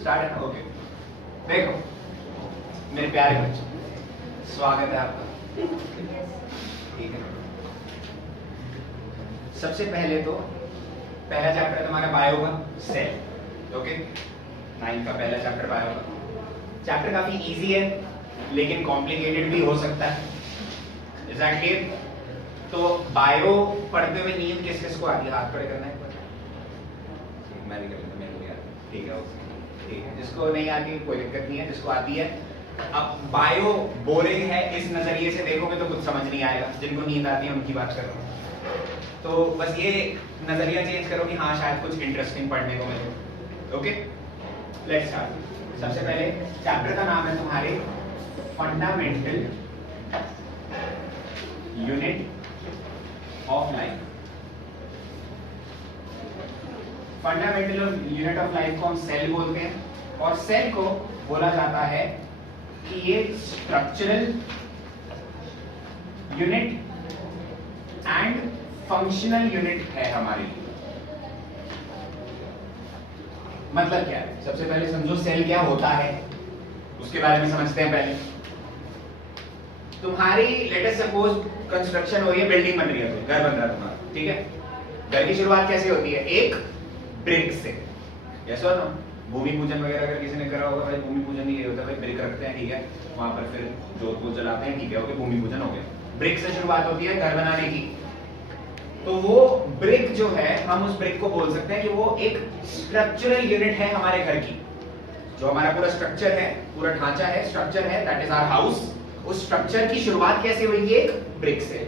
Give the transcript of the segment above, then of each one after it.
Start है ना? Okay. देखो मेरे प्यारे बच्चों, स्वागत है आपका। ठीक है, सबसे पहले तो पहला चैप्टर तुम्हारा बायो का, सेल। ओके, 9 का पहला चैप्टर बायो का। चैप्टर काफी इजी है लेकिन कॉम्प्लिकेटेड भी हो सकता है। Is that clear? तो बायो पढ़ते हुए नींद किस किस को आती है? हाथ खड़े करना है। मैं भी कर लेता, मेरे को याद है। ठीक है, ओके, ठीक है। जिसको नहीं आती कोई दिक्कत नहीं है, जिसको आती है। अब बायो बोरिंग है इस नजरिए से देखोगे तो कुछ समझ नहीं आएगा। जिनको नींद आती है उनकी बात कर रहा हूँ। तो बस ये नजरिया चेंज करो कि हाँ शायद कुछ इंटरेस्टिंग पढ़ने को मिले। Okay, let's start. सबसे पहले चैप्टर का नाम है तुम्हारे fundamental unit of life. Fundamental unit of life को हम सेल बोलते हैं और सेल को बोला जाता है कि ये structural unit and functional unit है हमारे लिए। मतलब क्या है? सबसे पहले समझो सेल क्या होता है, उसके बारे में समझते हैं। पहले तुम्हारी लेट अस सपोज कंस्ट्रक्शन हो रही है, बिल्डिंग बन रही है, घर बन रहा है तुम्हारा। ठीक है, घर की शुरुआत कैसे होती है? एक ब्रिक से। यस और नो? भूमि पूजन वगैरह अगर किसी ने करा होगा, भाई भूमि पूजन नहीं होता, भाई ब्रिक रखते हैं, ठीक है, वहां पर फिर जोत को जलाते हैं, ठीक है, ओके, भूमि पूजन हो गया। ब्रिक से शुरुआत होती है घर बनाने की। तो वो ब्रिक जो है, हम उस ब्रिक को बोल सकते हैं कि वो एक स्ट्रक्चरल यूनिट है हमारे घर की। जो हमारा पूरा स्ट्रक्चर है, पूरा ढांचा है, स्ट्रक्चर है, दैट इज आवर हाउस। उस स्ट्रक्चर की शुरुआत कैसे हुई? एक ब्रिक से।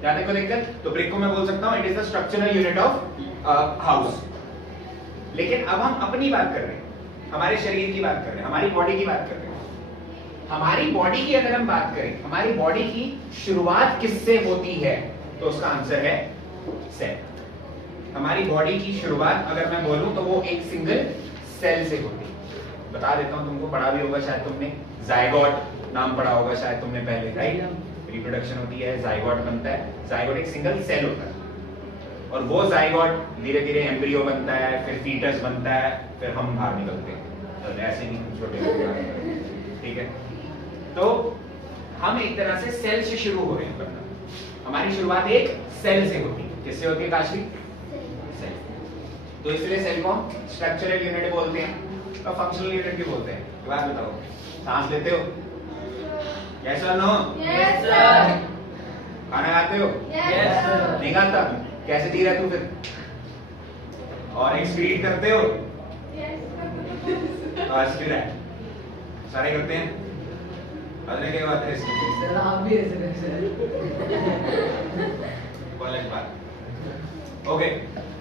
क्या देखो दिक्कत? तो ब्रिक को मैं बोल सकता हूं it is the structural unit of house. लेकिन अब हम अपनी बात कर रहे हैं, हमारे शरीर की बात कर रहे हैं, हमारी बॉडी की बात कर रहे हैं। हमारी बॉडी की अगर हम बात करें, हमारी बॉडी की शुरुआत किससे होती है? तो उसका आंसर है सेल। हमारी बॉडी की शुरुआत अगर मैं बोलूं तो वो एक सिंगल सेल से होती है। बता देता हूं, तुमको पढ़ा भी होगा शायद, तुमने जायगोट नाम पढ़ा होगा शायद तुमने पहले, राइट? रिप्रोडक्शन होती है, जायगोट बनता है। जायगोट एक सिंगल सेल होता है और वो जायगोट धीरे धीरे एम्ब्रियो बनता है, फिर फीटस बनता है, फिर हम बाहर निकलते हैं। तो ऐसे नहीं छोटे, ठीक है? तो हम एक तरह से सेल से शुरू हो रहे हैं बनना। हमारी शुरुआत एक सेल से होती है। किससे होती है काशी? सेल। तो इसलिए सेल को स्ट्रक्चरल यूनिट बोलते हैं और फंक्शनल यूनिट भी बोलते हैं। एक बात बताओ, सांस लेते हो? यस और नो? Yes sir. खाना खाते हो? Yes sir. नहीं खाता? कैसे जी रहा तू फिर? और एक्सक्रीट करते हो? एक्सक्रीट है, सारे करते हैं। अगले क्या बात है इसमें? सर आप भी ऐसे करते कॉलेज बात। ओके,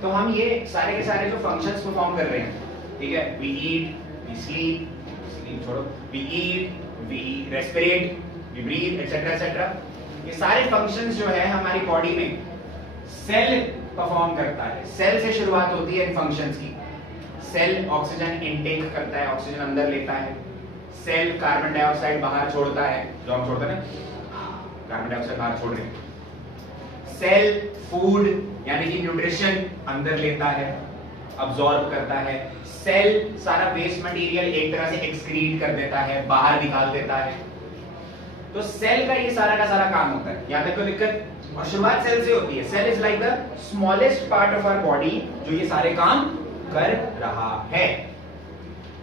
तो हम ये सारे के सारे जो फंक्शंस परफॉर्म कर रहे हैं, ठीक है, we eat, we sleep, sleep छोड़ो, we eat, we respirate, we breathe, etcetera etcetera. ये सारे फंक्शंस जो है हमारी बॉडी में सेल परफॉर्म करता है। सेल से शुरुआत होती है इन फंक्शंस की। सेल ऑक्सीजन इनटेक करता है, ऑक्सीजन अंदर लेता है। सेल कार्बन डाइऑक्साइड बाहर छोड़ता है, जो हम छोड़ते हैं ना, कार्बन डाइऑक्साइड बाहर छोड़ रहे हैं। सेल फूड यानी कि न्यूट्रिशन अंदर लेता है, अब्सॉर्ब करता है। सेल सारा वेस्ट मटेरियल एक तरह से एक्सक्रीट कर देता है, बाहर निकाल देता है। तो सेल का ये सारा का सारा काम होता है। याद रखो दिक्कत, और शुरुआत सेल से होती है। Cell is like the smallest part of our body जो ये सारे काम कर रहा है।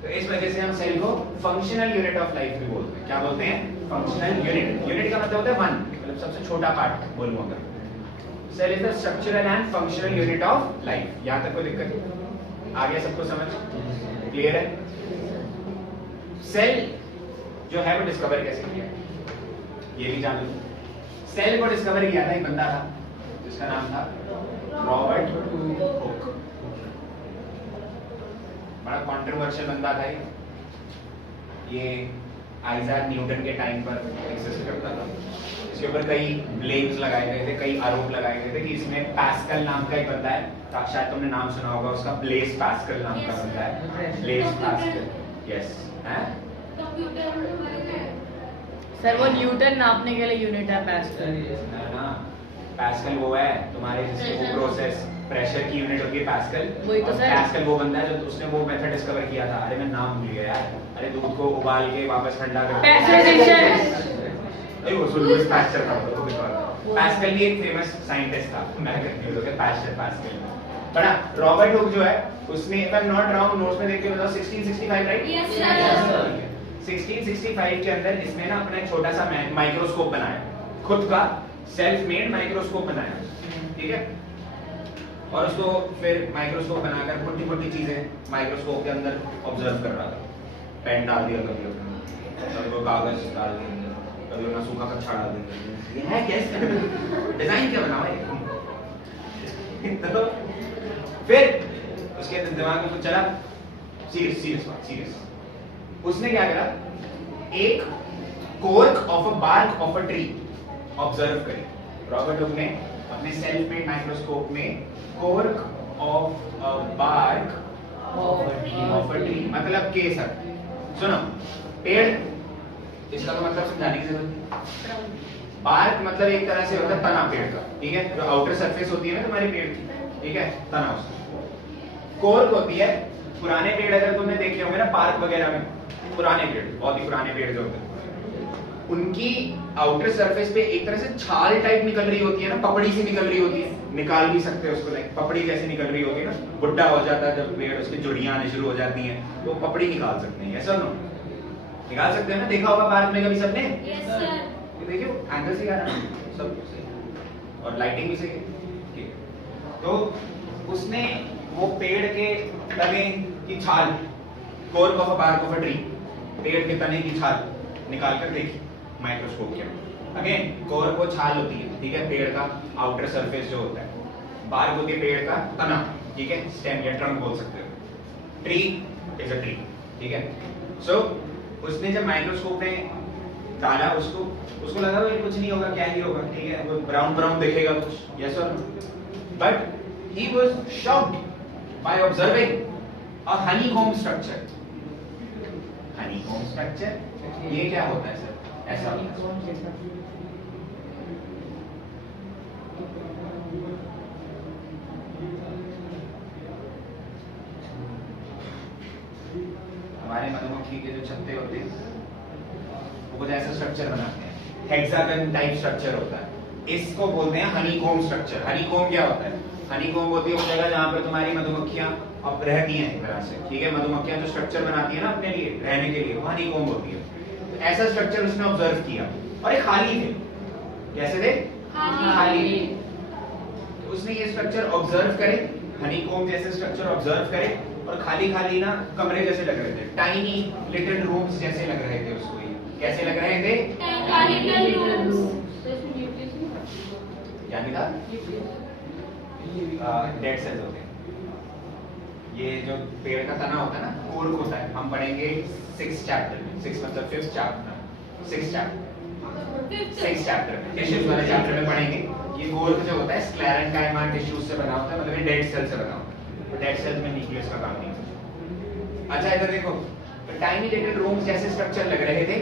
तो इस वजह से हम सेल को फंक्शनल यूनिट ऑफ लाइफ भी बोलते हैं। क्या बोलते हैं? Functional unit. यूनिट का मतलब होता है वन, मतलब सबसे छोटा पार्ट बोलूं अगर। Cell is the structural and functional unit of life. यहां तक कोई दिक्कत? आ गया सबको समझ? क्लियर है? सेल जो है वो डिस्कवर कैसे किया, ये भी जान लो। सेल को डिस्कवर किया था एक बंदा था जिसका नाम था रॉबर्ट हुक। बड़ा कंट्रोवर्शियल बंदा था ये आइजैक न्यूटन के टाइम पर एग्जिस्ट करता था। इसके ऊपर कई ब्लेम्स लगाए गए थे, कई आरोप लगाए गए थे कि इसमें पास्कल नाम का एक बंदा है, तो शायद तुमने नाम सुना होगा उसका, ब्लेस पास्कल नाम का बंदा है। Blaise Pascal, yes. हैं? सर वो न्यूटन नापने के लिए यूनिट है पास्कल। ना, पास्कल वो है तुम्हारे जिससे वो प्रोसेस प्रेशर की यूनिट होती है पास्कल। वही तो सर। पास्कल वो बंदा है जो उसने वो मेथड डिस्कवर किया था, अरे मैं नाम भूल गया यार, अरे दूध को उबाल के वापस ठंडा करके Pasteurization। अरे वो लुईस पास्चर था वो तो पास्कल भी एक फेमस साइंटिस्ट था, मैं कंफ्यूज हो गया पास्कल बड़ा। रॉबर्ट हुक जो है उसने, if I'm not wrong, notes में देख के बताओ 1665 राइट? Yes, sir. 1665 के अंदर इसने ना अपना एक छोटा सा माइक्रोस्कोप बनाया, खुद का सेल्फ मेड माइक्रोस्कोप बनाया, ठीक है। और उसको फिर माइक्रोस्कोप बनाकर मोटी मोटी चीजें माइक्रोस्कोप के अंदर ऑब्जर्व कर रहा था। पेन डाल दिया कभी उसने, कभी वो कागज डाल दिया, कभी वो सूखा कच्चा डाल दिया, ये है कैसे डिजाइन क्या बना हुआ है तो फिर उसके दिमाग में कुछ चला, सीरियस उसने क्या करा, एक cork of a bark of a tree observe करी। रॉबर्ट हुक ने अपने सेल्फ मेड माइक्रोस्कोप में cork of a bark of a tree, मतलब के सर सुनो, पेड़ इसका तो मतलब समझाने की जरूरत नहीं। बार्क मतलब एक तरह से होता है तना पेड़ का, ठीक है, जो आउटर सरफेस होती है ना तुम्हारे पेड़ की, ठीक है, तना उसका। कोर्क होती है, पुराने पेड़ अगर तुमने देखे होंगे ना पार्क वगैरह में, पुराने पेड़, बहुत ही पुराने पेड़ जो होते हैं, उनकी आउटर सरफेस पे एक तरह से छाल टाइप निकल रही होती है ना, पपड़ी सी निकल रही होती है, निकाल भी सकते हैं उसको, लाइक पपड़ी जैसी निकल रही होती है ना, बुड्ढा हो जाता है जब पेड़, उसकी जुड़ियां आने शुरू हो जाती हैं, तो पपड़ी निकाल सकते हैं, ऐसा ना निकाल सकते हैं ना, देखा होगा पार्क में कभी सबने। Yes, sir. ये देखियो एंगल से आ रहा है सब सही और लाइटिंग भी सही है, ठीक है। तो उसने वो पेड़ के तने की छाल, cork of a bark of a tree, पेड़ के तने की छाल निकाल कर देखी माइक्रोस्कोप के अंदर। अगेन कोर्क वो छाल होती है, ठीक है, पेड़ का आउटर सरफेस जो होता है, बार्क होती है पेड़ का तना, ठीक है, स्टेम या ट्रंक बोल सकते हो, ट्री इज अ ट्री, ठीक है। सो उसने जब माइक्रोस्कोप में डाला उसको लगा ये कुछ नहीं होगा, क्या ही होगा, ठीक है, वो ब्राउन ब्राउन दिखेगा कुछ, यस और no, but he was shocked by observing a honeycomb structure. Honeycomb structure, ये क्या होता है सर? ऐसा होता है। हमारे मधुमक्खी के जो छत्ते होते हैं वो कुछ ऐसा स्ट्रक्चर बनाते हैं, हेक्सागन टाइप स्ट्रक्चर होता है, इसको बोलते हैं हनीकॉम्ब स्ट्रक्चर। हनीकॉम्ब क्या होता है? हनीकॉम्ब होती है वो जगह जहाँ पे तुम्हारी मधुमक्खियां अब रहती हैं एक तरह से, ठीक है, मधुमक्खियां जो स्ट्रक्चर बनाती है ना अपने लिए रहने के लिए, वो हनीकॉम्ब होती है। तो ऐसा स्ट्रक्चर उसने ऑब्जर्व किया और ये खाली थे, कैसे थे? खाली। तो उसने ये स्ट्रक्चर ऑब्जर्व करे, हनीकॉम्ब जैसे स्ट्रक्चर ऑब्जर्व करे, और खाली खाली ना कमरे जैसे लग रहे थे, टाइनी लिटिल रूम्स जैसे लग रहे थे उसको। ये कैसे लग रहे थे? Tiny rooms. यानी था डेड सेल्स होते हैं। ये जो पेड़ का तना होता है ना, कोर्क होता है, हम पढ़ेंगे 6th चैप्टर में, 6 मतलब 5th चैप्टर, 6th चैप्टर में, टिश्यूज वाले चैप्टर में पढ़ेंगे। ये कोर्क जो होता है स्क्लेरेंकाइमा टिश्यूज से बना होता है, मतलब ये डेड सेल से बना होता है, तो डेड सेल्स में न्यूक्लियस का काम नहीं होता। अच्छा इधर देखो, तो टाइनी लिटिल रूम्स जैसे स्ट्रक्चर लग रहे थे,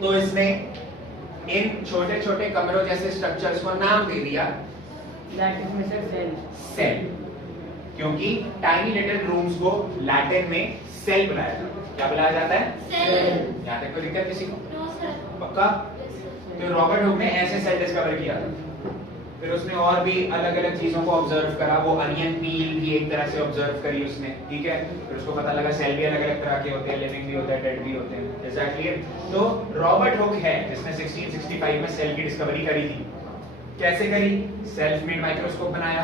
तो इसने इन छोटे छोटे कमरों जैसे स्ट्रक्चर्स को नाम दे दिया सेल, क्योंकि टाइनी लिटिल रूम्स को लैटिन में सेल बुलाया जाता है। क्या बुलाया जाता है? सेल। यहाँ तक कोई दिक्कत किसी को? No, sir. पक्का? तो रॉबर्ट हुक ने ऐसे सेल डिस्कवर किया था। फिर उसने और भी अलग अलग चीजों को ऑब्जर्व करा, वो अनियन पील भी एक तरह से ऑब्जर्व करी उसने, ठीक है। फिर उसको पता लगा सेल भी अलग अलग तरह के होते हैं, लिविंग भी होते हैं, डेड भी होते हैं, एग्जैक्टली। तो रॉबर्ट हुक है जिसने 1665 में सेल की डिस्कवरी करी थी। कैसे करी? सेल्फ मेड माइक्रोस्कोप बनाया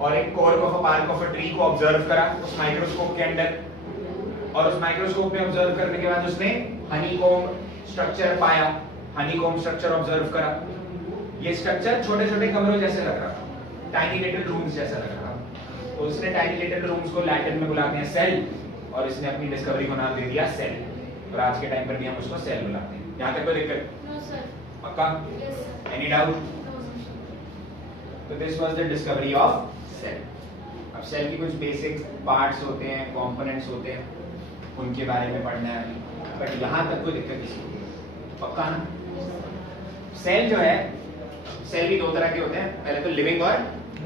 और एक cork of a bark of a tree को ऑब्जर्व करा उस माइक्रोस्कोप के अंदर, और उस माइक्रोस्कोप में ऑब्जर्व करने के बाद उसने हनीकॉम्ब स्ट्रक्चर पाया, हनीकॉम्ब स्ट्रक्चर ऑब्जर्व करा। ये स्ट्रक्चर छोटे छोटे कमरों जैसे लग रहा था, टाइनी लिटिल रूम्स जैसा लग रहा था। तो उसने टाइनी लिटिल रूम्स को लैटिन में बुलाते हैं सेल, और इसने अपनी डिस्कवरी को नाम दे दिया सेल, और आज के टाइम पर भी हम उसको सेल बुलाते हैं। यहाँ तक कोई दिक्कत? No, sir. पक्का? Yes, sir. Any doubt? No, sir. तो this was the discovery of cell. अब सेल की कुछ बेसिक पार्ट्स होते हैं, कंपोनेंट्स होते हैं, उनके बारे में पढ़ना है, बट यहाँ तक कोई दिक्कत नहीं। पक्का ना? सेल जो है, सेल भी दो तरह के होते हैं, पहले तो लिविंग और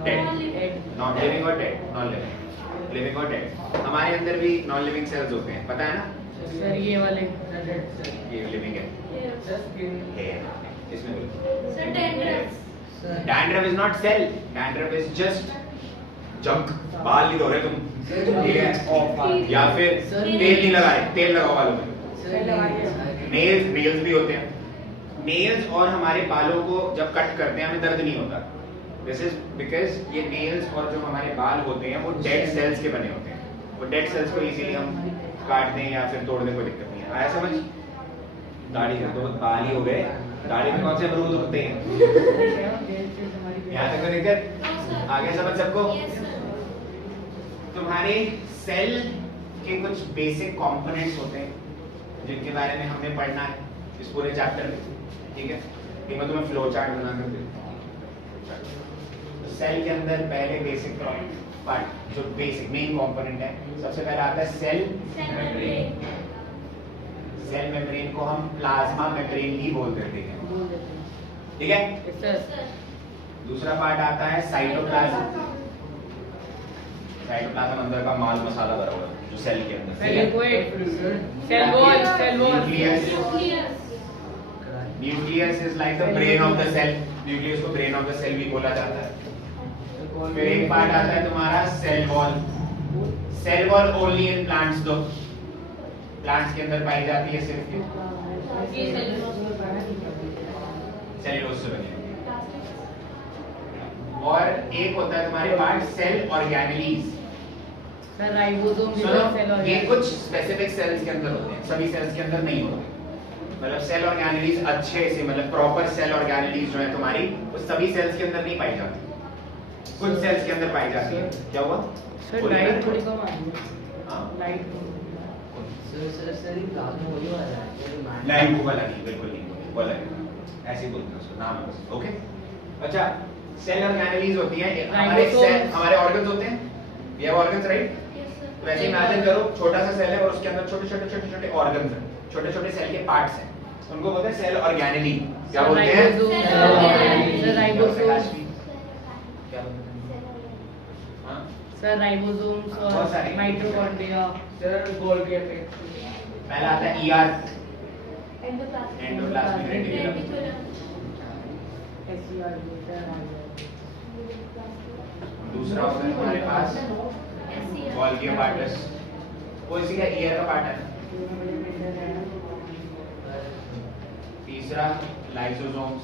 डेड, नॉन लिविंग और डेड, नॉन लिविंग, लिविंग और डेड। हमारे अंदर भी नॉन लिविंग सेल्स होते हैं, पता है ना? सर ये वाले ये लिविंग है, इसमें बोलो। Sir, dandruff. Dandruff is not cell, dandruff is just junk, बाल नहीं धो रहे तुम, ठीक है? या फिर तेल नहीं लगा रहे, तेल लगाओ बालों में। नेल्स, नेल्स भी होते हैं। नेल्स और हमारे बालों को जब कट करते हैं हमें दर्द नहीं होता। दिस इज बिकॉज ये नेल्स और जो हमारे बाल होते हैं वो डेड सेल्स के बने होते हैं। वो डेड सेल्स को इजीली हम काट दें या फिर तोड़ दें, कोई दिक्कत नहीं है। आया समझ? दाढ़ी के तो बाल ही हो गए, दाढ़ी में कौन से अमरूद उगते हैं? यहाँ तक कोई दिक्कत? No, sir. आगे समझ सबको? Yes, sir. तुम्हारे सेल के कुछ बेसिक कंपोनेंट्स होते हैं जिनके बारे में हमने पढ़ना है इस पूरे चैप्टर में, ठीक है? ये मैं तुम्हें फ्लो चार्ट बना कर देता हूँ। सेल के अंदर पहले बेसिक पार्ट जो बेसिक मेन कंपोनेंट है, सबसे पहला आता है cell Cell membrane. membrane. Cell membrane को हम प्लाज्मा मेम्ब्रेन ही बोल देते हैं, ठीक है? Yes, sir. दूसरा पार्ट आता है साइटोप्लाज्म। साइटोप्लाज्म अंदर का माल मसाला भरा हुआ है जो सेल के अंदर, ठीक है? Cell wall, cell wall. Nucleus, Nucleus. Nucleus is like the brain of the cell, nucleus को ब्रेन ऑफ द सेल भी बोला जाता है। फिर एक पार्ट आता है तुम्हारा cell wall. Cell wall only in plants, दो प्लांट्स के अंदर पाई जाती है सिर्फ ये cellulose. सेल्यूलोज से बनी होती है। और एक होता है तुम्हारे पास सेल ऑर्गेनेलीज। सर राइबोसोम भी सुनो, सेल और ये कुछ स्पेसिफिक सेल्स के अंदर होते हैं, सभी सेल्स के अंदर नहीं होते। मतलब सेल ऑर्गेनेलीज अच्छे से, मतलब प्रॉपर सेल ऑर्गेनेलीज जो है तुम्हारी, वो सभी सेल्स के अंदर नहीं पाई जाती, कुछ सेल्स के अंदर पाई जाती है। क्या हुआ? सर बोलिए लाइट ना। थोड़ी कम आ रही है। हाँ। लाइट नहीं वो वाला नहीं, बिल्कुल नहीं बोला है, ऐसे ही बोलते हैं उसको, नाम है बस, ओके? अच्छा, सेल ऑर्गेनेलीज होती हैं, हमारे सेल, हमारे ऑर्गन्स होते हैं, we have organs, right? Yes, sir. तो वैसे इमेजिन करो, छोटा सा सेल है और उसके अंदर छोटे छोटे छोटे छोटे ऑर्गन्स हैं, छोटे छोटे सेल के पार्ट्स हैं, उनको बोलते हैं सेल ऑर्गेनेली। क्या बोलते हैं? सर राइबोसोम, क्या बोलते हैं? हाँ? सर राइबोसोम्स बहुत और सारे। माइटोकॉन्ड्रिया। Sir Golgi effect. पहला आता है ER, Endoplasmic. Endoplasmic reticulum. Reticulum. दूसरा होता है हमारे पास SCR. गोल्गी अपार्टस, वो इसी का ईयर का पार्ट है। तीसरा लाइसोसोम्स,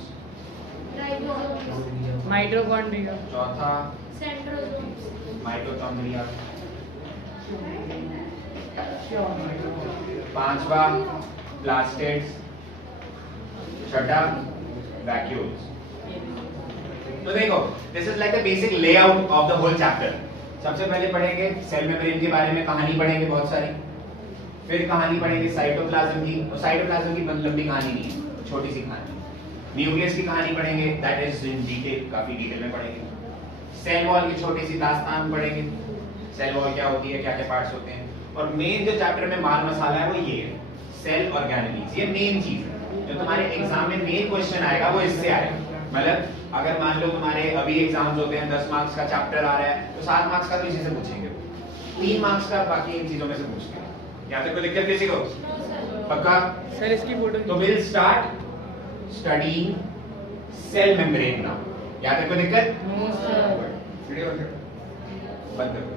Ribosomes. माइटोकॉन्ड्रिया। चौथा Centrosomes. माइटोकॉन्ड्रिया, पांचवा प्लास्टिड्स, छठा वैक्यूल्स। तो देखो, this is like the basic layout of the whole chapter. सबसे पहले पढ़ेंगे सेल मेम्ब्रेन के बारे में, कहानी पढ़ेंगे बहुत सारी, फिर कहानी पढ़ेंगे साइटोप्लाज्म की, और साइटोप्लाज्म की लंबी कहानी नहीं है, छोटी सी कहानी। न्यूक्लियस की कहानी पढ़ेंगे, दैट इज इन डिटेल, काफी डिटेल में पढ़ेंगे। सेल वॉल की छोटी सी दास्तान पढ़ेंगे, सेल वॉल क्या होती है, क्या क्या पार्ट्स होते हैं। और मेन जो चैप्टर में माल मसाला है वो ये है, सेल ऑर्गेनेलीज। ये मेन चीज है जो तुम्हारे एग्जाम में मेन क्वेश्चन आएगा, वो इससे आएगा। मतलब अगर मान लो तुम्हारे अभी एग्जाम्स होते हैं, 10 मार्क्स का चैप्टर आ रहा है, तो 7 मार्क्स का तो इसी से पूछेंगे, 3 मार्क्स का बाकी इन चीजों में से पूछते हैं। यहाँ तक कोई दिक्कत किसी को? No, sir. पक्का? सर इसकी फोटो तो will start studying cell membrane now. यहाँ तक कोई दिक्कत? No sir. वीडियो बंद करो।